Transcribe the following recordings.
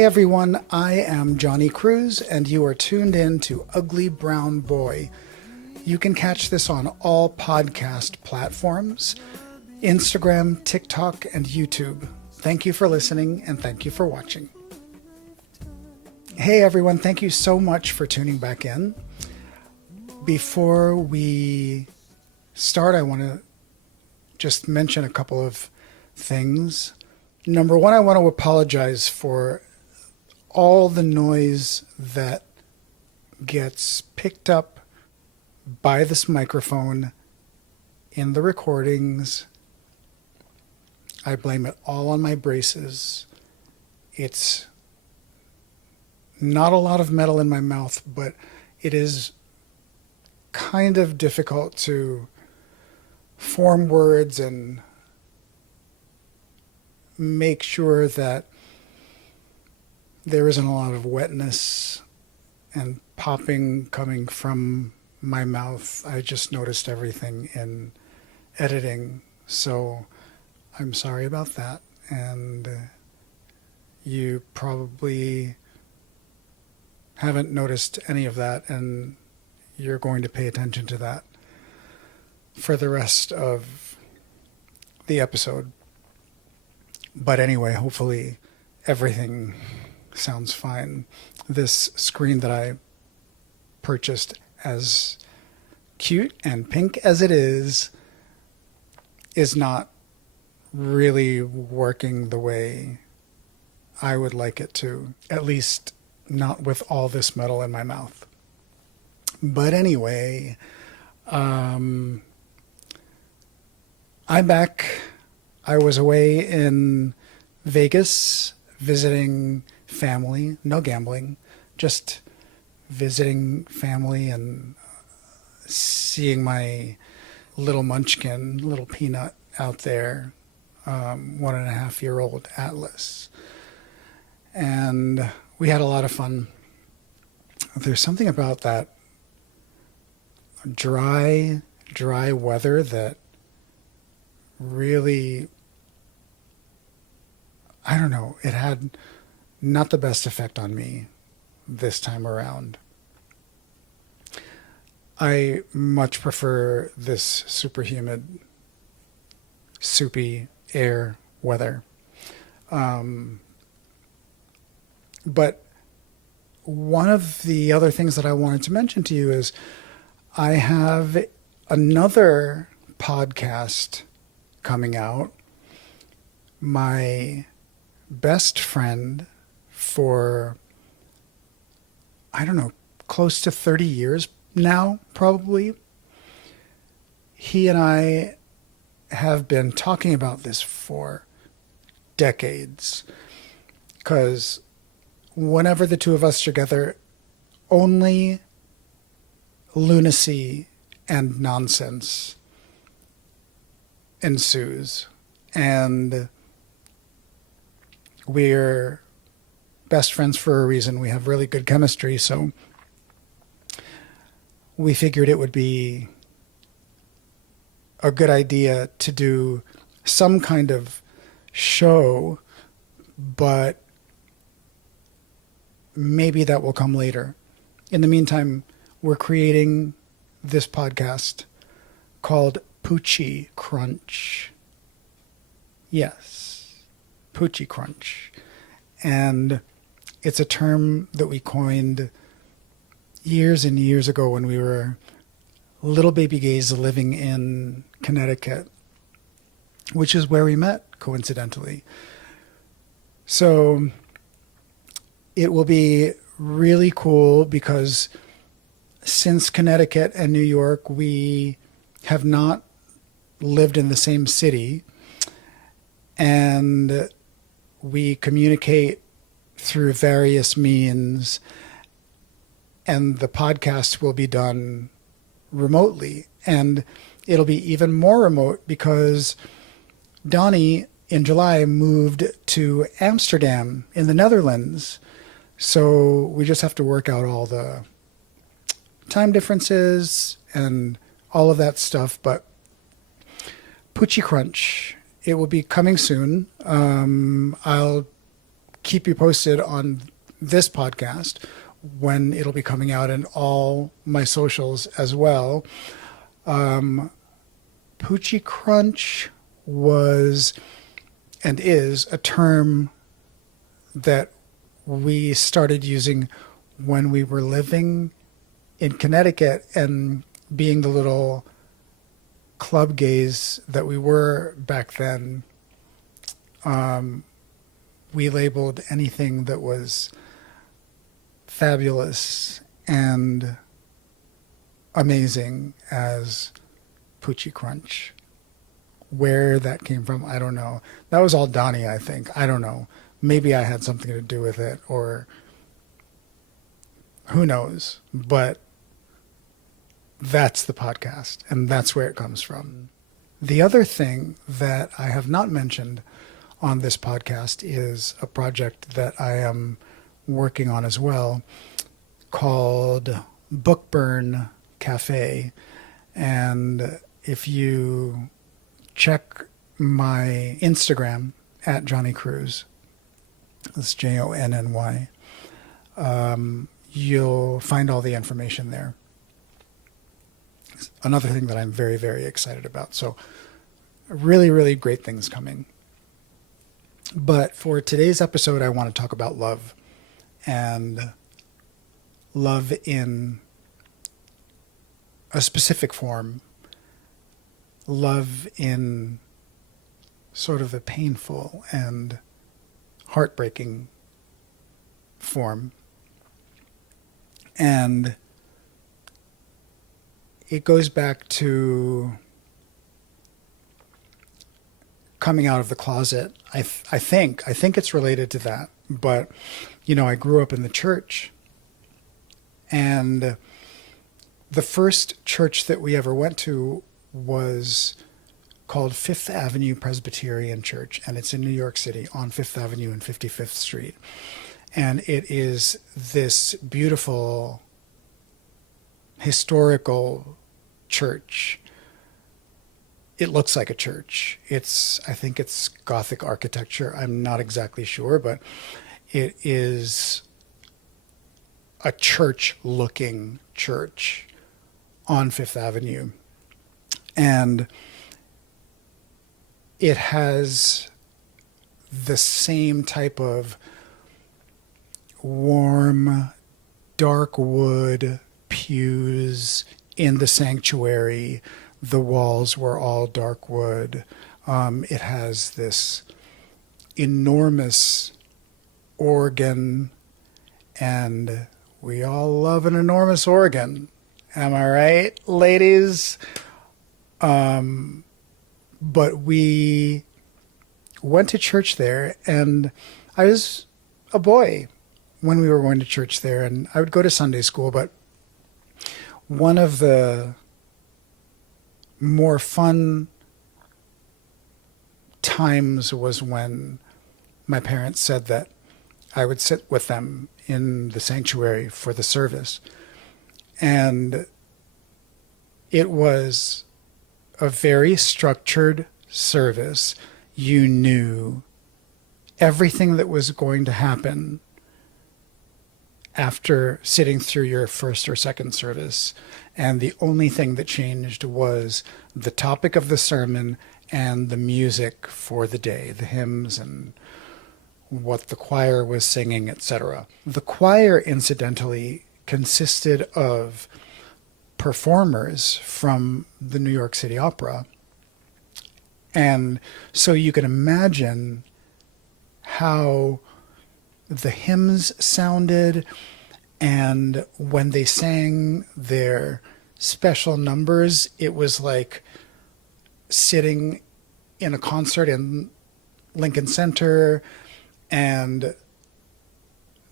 Hey everyone, I am Johnny Cruz, and you are tuned in to Ugly Brown Boy. You can catch this on all podcast platforms, Instagram, TikTok, and YouTube. Thank you for listening, and thank you for watching. Hey everyone, thank you so much for tuning back in. Before we start, I want to just mention a couple of things. Number one, I want to apologize for all the noise that gets picked up by this microphone in the recordings. I blame it all on my braces. It's not a lot of metal in my mouth, but it is kind of difficult to form words and make sure that there isn't a lot of wetness and popping coming from my mouth. I just noticed everything in editing, so I'm sorry about that. And you probably haven't noticed any of that, and you're going to pay attention to that for the rest of the episode. But anyway, hopefully everything sounds fine. This screen that I purchased, as cute and pink as it is not really working the way I would like it to, at least not with all this metal in my mouth. But anyway, I'm back. I was away in Vegas visiting family, no gambling, just visiting family and seeing my little munchkin, little peanut out there, 1.5-year-old Atlas. And we had a lot of fun. There's something about that dry weather that really, I don't know, it had not the best effect on me this time around. I much prefer this super humid, soupy air weather. But one of the other things that I wanted to mention to you is I have another podcast coming out. My best friend for, I don't know, close to 30 years now, probably. He and I have been talking about this for decades, because whenever the two of us are together, only lunacy and nonsense ensues. And we're best friends for a reason. We have really good chemistry, so we figured it would be a good idea to do some kind of show, but maybe that will come later. In the meantime, we're creating this podcast called Poochie Crunch. Yes, Poochie Crunch. And it's a term that we coined years and years ago when we were little baby gays living in Connecticut, which is where we met, coincidentally. So it will be really cool because since Connecticut and New York, we have not lived in the same city, and we communicate through various means, and the podcast will be done remotely. And it'll be even more remote because Donnie in July moved to Amsterdam in the Netherlands. So we just have to work out all the time differences and all of that stuff. But Poochie Crunch, it will be coming soon. I'll keep you posted on this podcast when it'll be coming out in all my socials as well. Poochie Crunch was and is a term that we started using when we were living in Connecticut and being the little club gays that we were back then. We labeled anything that was fabulous and amazing as Poochie Crunch. Where that came from, I don't know. That was all Donnie, I think. I don't know. Maybe I had something to do with it, or who knows. But that's the podcast, and that's where it comes from. The other thing that I have not mentioned on this podcast is a project that I am working on as well called Bookburn Cafe. And if you check my Instagram at Johnny Cruz, that's Jonny, you'll find all the information there. Another thing that I'm very, very excited about. So really, really great things coming. But for today's episode, I want to talk about love, and love in a specific form, love in sort of a painful and heartbreaking form. And it goes back to coming out of the closet. I think it's related to that. But, you know, I grew up in the church, and the first church that we ever went to was called Fifth Avenue Presbyterian Church, and it's in New York City on Fifth Avenue and 55th Street. And it is this beautiful historical church. It looks like a church. I think it's Gothic architecture. I'm not exactly sure, but it is a church-looking church on Fifth Avenue. And it has the same type of warm, dark wood pews in the sanctuary. The walls were all dark wood. It has this enormous organ, and we all love an enormous organ. Am I right, ladies? But we went to church there, and I was a boy when we were going to church there, and I would go to Sunday school, but one of the more fun times was when my parents said that I would sit with them in the sanctuary for the service. And it was a very structured service. You knew everything that was going to happen after sitting through your first or second service. And the only thing that changed was the topic of the sermon and the music for the day, the hymns and what the choir was singing, etc. The choir, incidentally, consisted of performers from the New York City Opera. And so you can imagine how the hymns sounded, and when they sang their special numbers, it was like sitting in a concert in Lincoln Center, and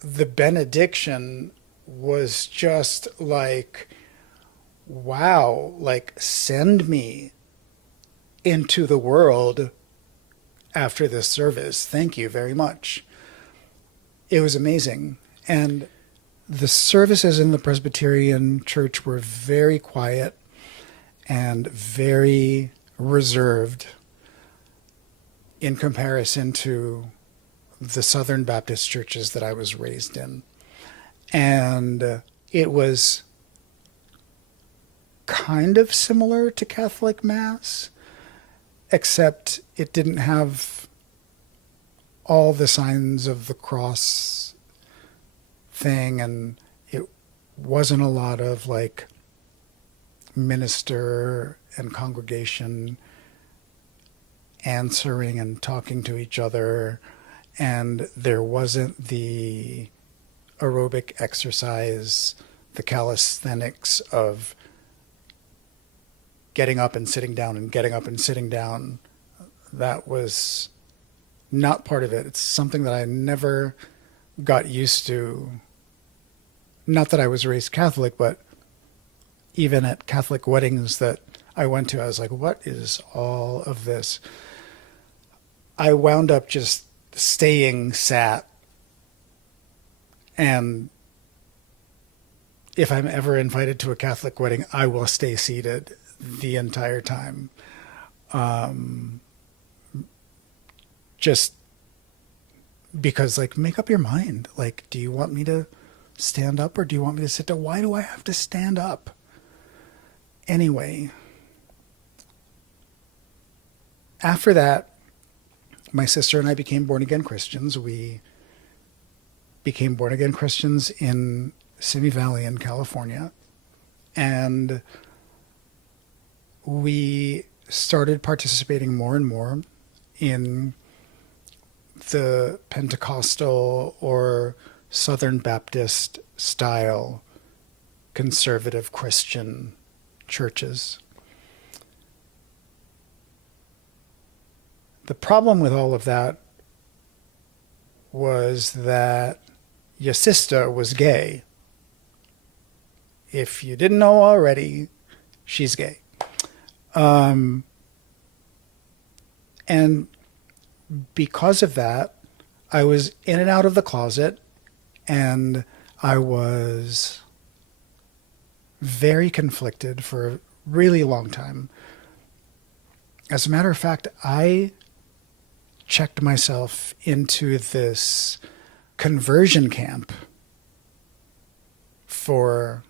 the benediction was just like, wow, like, send me into the world after this service. Thank you very much. It was amazing. And the services in the Presbyterian Church were very quiet and very reserved in comparison to the Southern Baptist churches that I was raised in. And it was kind of similar to Catholic Mass, except it didn't have all the signs of the cross thing, and it wasn't a lot of like minister and congregation answering and talking to each other, and there wasn't the aerobic exercise, the calisthenics of getting up and sitting down and getting up and sitting down. That was not part of it. It's something that I never got used to. Not that I was raised Catholic, but even at Catholic weddings that I went to, I was like, what is all of this? I wound up just staying sat. And if I'm ever invited to a Catholic wedding, I will stay seated the entire time. Just because, like, make up your mind. Like, do you want me to stand up or do you want me to sit down? Why do I have to stand up? Anyway, after that, my sister and I became born-again Christians. We became born-again Christians in Simi Valley in California. And we started participating more and more in the Pentecostal or Southern Baptist style conservative Christian churches. The problem with all of that was that your sister was gay. If you didn't know already, she's gay. And because of that, I was in and out of the closet, and I was very conflicted for a really long time. As a matter of fact, I checked myself into this conversion camp for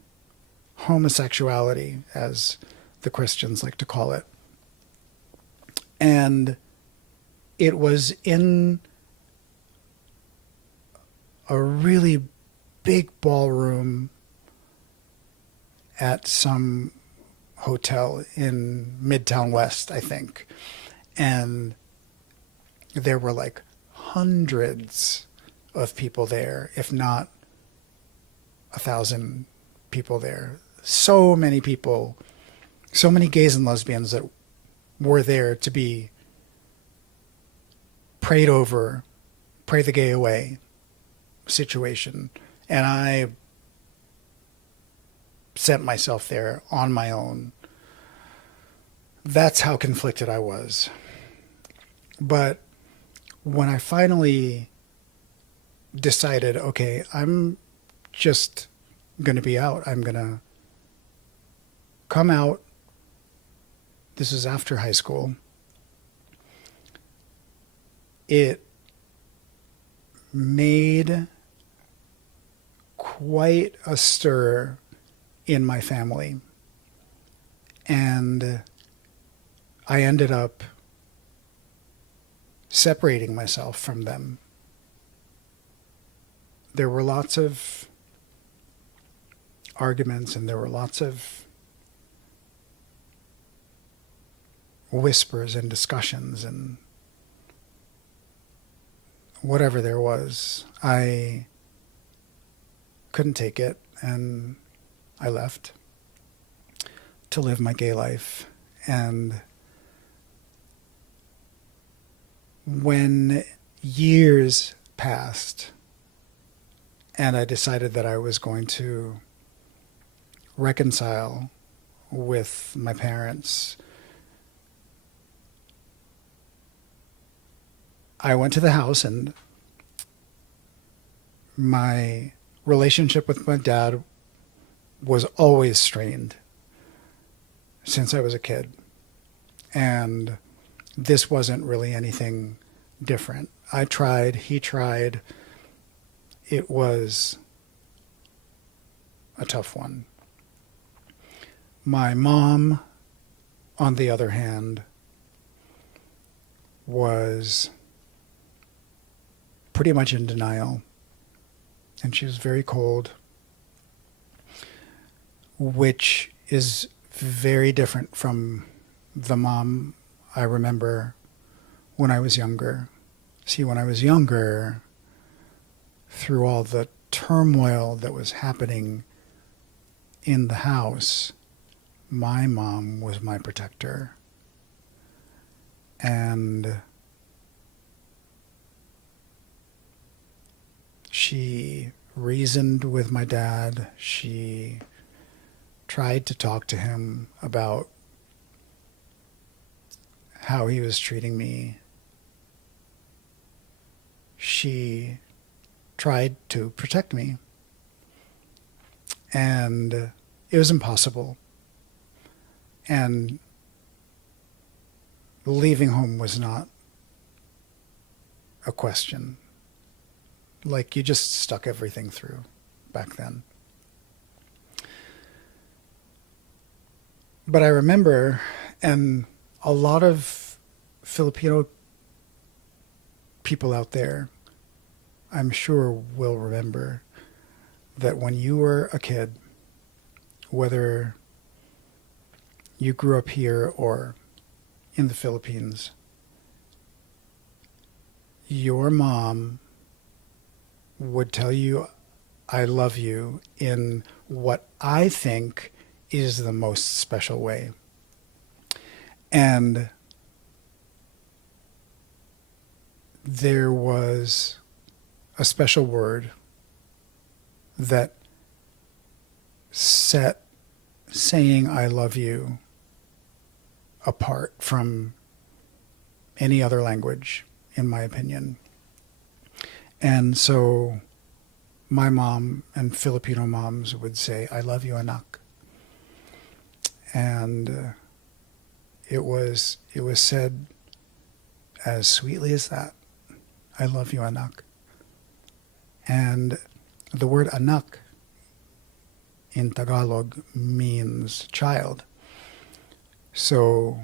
homosexuality, as the Christians like to call it. And it was in a really big ballroom at some hotel in Midtown West, I think. And there were like hundreds of people there, if not 1,000 people there. So many people, so many gays and lesbians that were there to be prayed over, pray the gay away situation. And I sent myself there on my own. That's how conflicted I was. But when I finally decided, okay, I'm just going to be out. I'm going to come out. This is after high school. It made quite a stir in my family. And I ended up separating myself from them. There were lots of arguments and there were lots of whispers and discussions and whatever there was. I couldn't take it and I left to live my gay life. And when years passed and I decided that I was going to reconcile with my parents, I went to the house, and my relationship with my dad was always strained since I was a kid. And this wasn't really anything different. I tried, he tried. It was a tough one. My mom, on the other hand, was pretty much in denial, and she was very cold, which is very different from the mom I remember when I was younger. See, when I was younger, through all the turmoil that was happening in the house, my mom was my protector. And she reasoned with my dad. She tried to talk to him about how he was treating me. She tried to protect me. And it was impossible. And leaving home was not a question. Like, you just stuck everything through back then. But I remember, and a lot of Filipino people out there, I'm sure, will remember that when you were a kid, whether you grew up here or in the Philippines, your mom would tell you, I love you, in what I think is the most special way. And there was a special word that set saying I love you apart from any other language, in my opinion. And so my mom and Filipino moms would say, I love you, anak. And it was said as sweetly as that. I love you, anak. And the word anak in Tagalog means child. So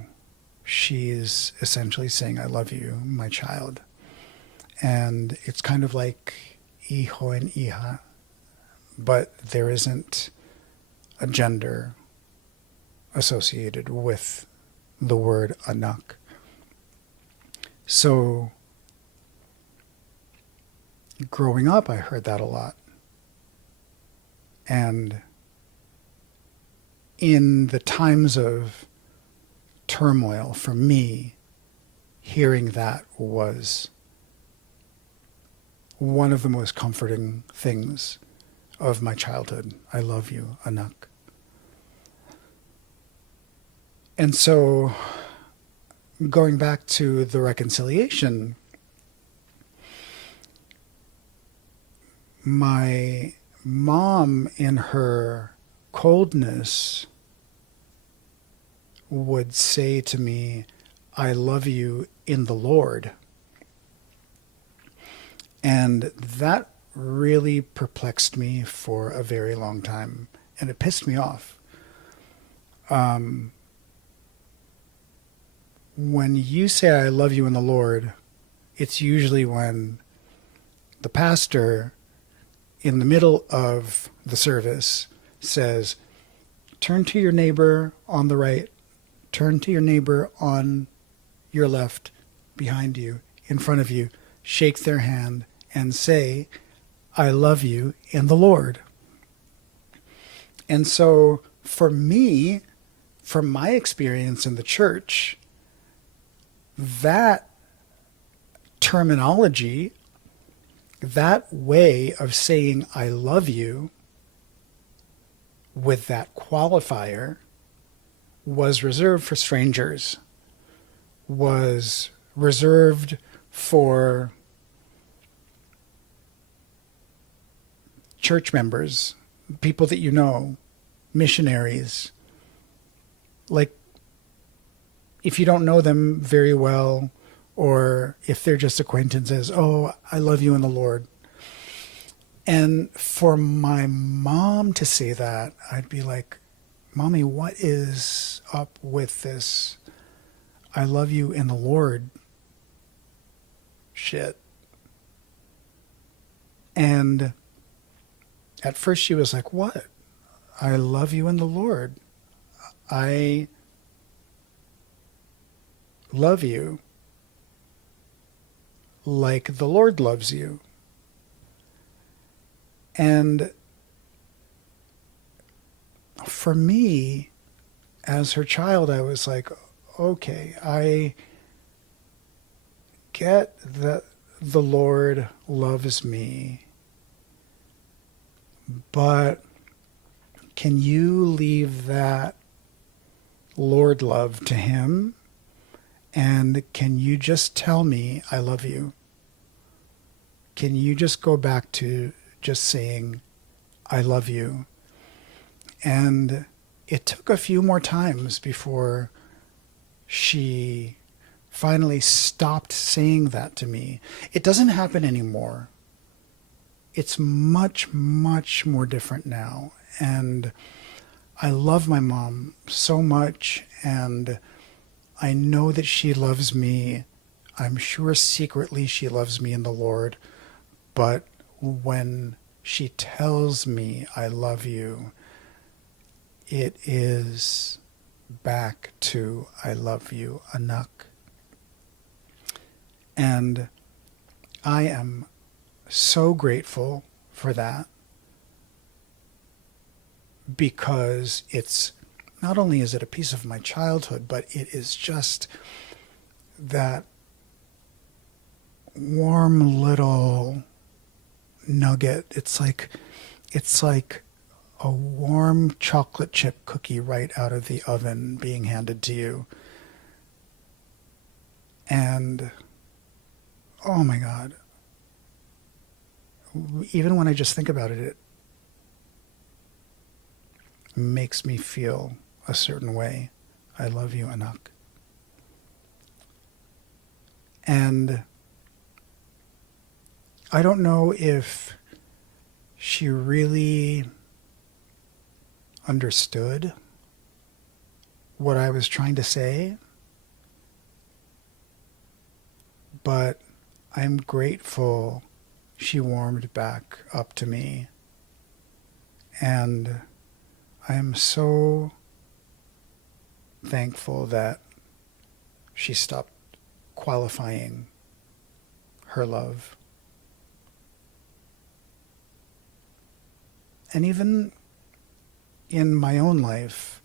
she's essentially saying, I love you, my child. And it's kind of like hijo and hija, but there isn't a gender associated with the word anak. So growing up, I heard that a lot. And in the times of turmoil, for me, hearing that was one of the most comforting things of my childhood. I love you, anak. And so, going back to the reconciliation, my mom, in her coldness, would say to me, I love you in the Lord. And that really perplexed me for a very long time, and it pissed me off. When you say I love you in the Lord, it's usually when the pastor, in the middle of the service, says, turn to your neighbor on the right, turn to your neighbor on your left, behind you, in front of you, shake their hand, and say, I love you in the Lord. And so for me, from my experience in the church, that terminology, that way of saying I love you with that qualifier, was reserved for strangers, was reserved for church members, people that you know, missionaries. Like, if you don't know them very well, Or if they're just acquaintances, oh, I love you in the Lord. And for my mom to say that, I'd be like, Mommy, what is up with this I love you in the Lord shit? And at first she was like, what? I love you in the Lord. I love you like the Lord loves you. And for me, as her child, I was like, okay, I get that the Lord loves me, but can you leave that Lord love to Him? And can you just tell me I love you? Can you just go back to just saying I love you? And it took a few more times before she finally stopped saying that to me. It doesn't happen anymore. It's much, much more different now. And I love my mom so much, and I know that she loves me. I'm sure secretly she loves me in the Lord. But when she tells me I love you, it is back to I love you, Anak. And I am so grateful for that, because it's not only is it a piece of my childhood, but it is just that warm little nugget. It's like a warm chocolate chip cookie right out of the oven being handed to you. And oh my God, even when I just think about it, it makes me feel a certain way. I love you, Anak. And I don't know if she really understood what I was trying to say, but I'm grateful she warmed back up to me. And I am so thankful that she stopped qualifying her love. And even in my own life,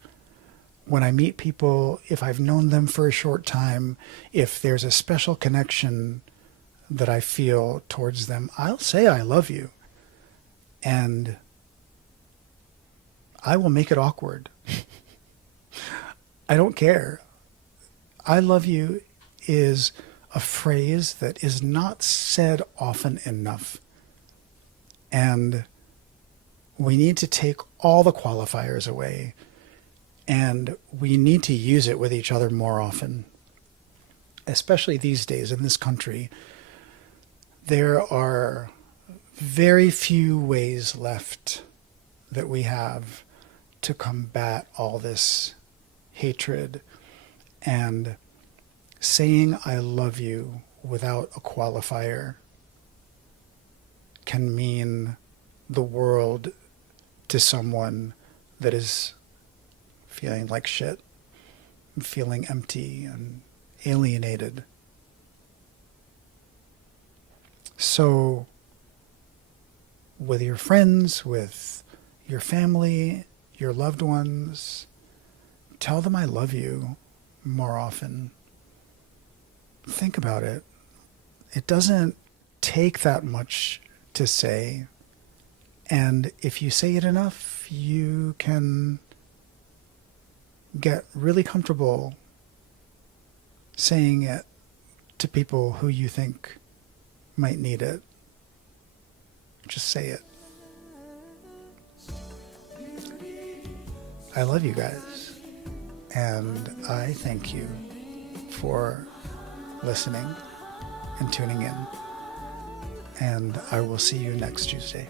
when I meet people, if I've known them for a short time, if there's a special connection that I feel towards them, I'll say I love you. And I will make it awkward. I don't care. I love you is a phrase that is not said often enough. And we need to take all the qualifiers away, and we need to use it with each other more often. Especially these days in this country, there are very few ways left that we have to combat all this hatred, and saying I love you without a qualifier can mean the world to someone that is feeling like shit, feeling empty and alienated. So with your friends, with your family, your loved ones, tell them I love you more often. Think about it. It doesn't take that much to say. And if you say it enough, you can get really comfortable saying it to people who you think might need it. Just say it. I love you guys. And I thank you for listening and tuning in. And I will see you next Tuesday.